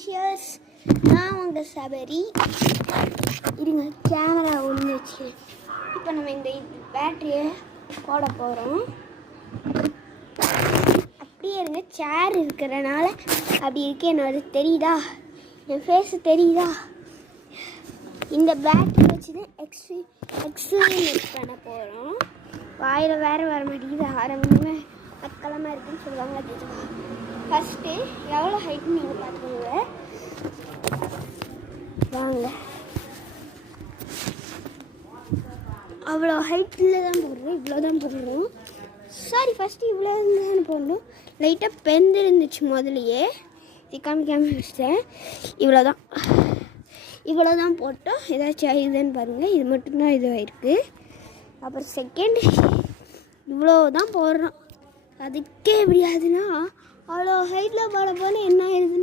Officials, நான் உங்கள் சபரி. இருங்க, கேமரா ஒன்று வச்சு இப்போ நம்ம இந்த பேட்டரியை போட போகிறோம். அப்படியே இருங்க, சேர் இருக்கிறனால அப்படி இருக்கு. என்னோட தெரியுதா, என் ஃபேஸு தெரியுதா? இந்த பேட்டரி வச்சு தான் எக்ஸ்பெரிமெண்ட் பண்ண போகிறோம். வாயில் வேறு வர மாட்டேங்குது, ஆரம்பமே மக்களமாக இருக்குன்னு சொல்லுவாங்க. அது ஃபஸ்ட்டு எவ்வளோ ஹைட்னு நீங்கள் பார்த்துக்கோங்க. வாங்க, அவ்வளோ ஹைட்டில் தான் போடுறோம், இவ்வளோ தான் போடுறோம். சாரி, ஃபஸ்ட்டு இவ்வளோ தான் போடணும். லைட்டாக பெந்து இருந்துச்சு முதலையே, இது காமிக்காமல் வச்சிட்டேன். இவ்வளோ தான் போட்டோம். ஏதாச்சும் ஆகுதுன்னு பாருங்கள், இது மட்டும்தான் இதுவாகிருக்கு. அப்புறம் செகண்ட் இவ்வளோ தான் போடுறோம். அதுக்கே எப்படி ஆகுதுன்னா, அவ்வளோ ஹைட்டில் போட போல என்ன ஆயிடுதுன்னு